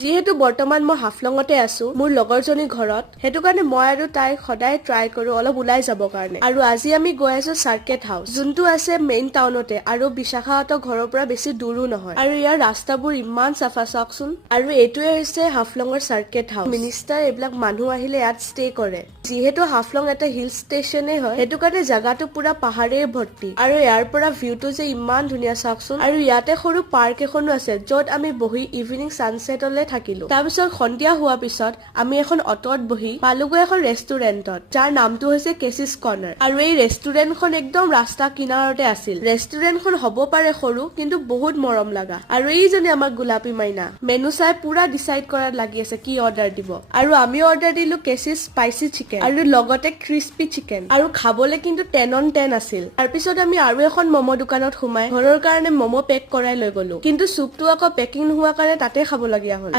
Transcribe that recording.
যেহেতু বৰ্তমান মই হাফলঙতে আছো মোৰ লগৰজনী ঘৰত হেতু কাৰণে মই আৰু তাই সদায় ট্ৰাই কৰো অলপ উলাই যাব কাৰণে আৰু আজি আমি গৈ আছো সাৰ্কেট হাউস যোনটো আছে মেইন টাউনতে আৰু বিশাখাহতৰ ঘৰৰ পৰা বেছি দূৰো নহয় আৰু ইয়াৰ ৰাস্তাবোৰ ইমান সাফা চাকচোন আৰু এটোৱে হৈছে হাফলঙৰ সাৰ্কেট হাউস মিনিষ্টাৰ এইবিলাক মানুহ আহিলে ইয়াত ষ্টে কৰে যেহেতু হাফলং এটা হিল ষ্টেচনে হয় হেতু কাৰণে জাগাটো পুৰা পাহাৰে ভৰ্তি আৰু ইয়াৰ পৰা ভিউটো যে ইমান ধুনীয়া চাকচোন আৰু ইয়াতে সৰু পাৰ্ক এখনো আছে য'ত আমি বহি ইভিনিং সানসেটলৈ থাকিলো তাৰপিছত সন্ধিয়া হোৱা পিছত আমি এখন অটোত বহি পালুগৈ এখন ৰেষ্টুৰেণ্টত যাৰ নামটো হৈছে কেচিছ কৰ্নাৰ আৰু এই ৰেষ্টুৰেণ্টখন একদম ৰাস্তা কিনাৰতে আছিল ৰেষ্টুৰেণ্টখন হ'ব পাৰে সৰু কিন্তু বহুত মৰম লগা আৰু এইজনী আমাৰ গোলাপী মাইনা মেনু চাই পুৰা ডিসাইড কৰাত লাগি আছে কি অৰ্ডাৰ দিব আৰু আমি অৰ্ডাৰ দিলো কেচিছ স্পাইচি চিকেন আৰু লগতে ক্ৰিস্পি চিকেন আৰু খাবলৈ কিন্তু 10 on 10 আছিল তাৰপিছত আমি আৰু এখন মমো দোকানত সোমাই ঘৰৰ কাৰণে মমো পেক কৰাই লৈ গলো কিন্তু চুপটো আকৌ পেকিং নোহোৱা কাৰণে তাতে খাব লগিয়া হ'ল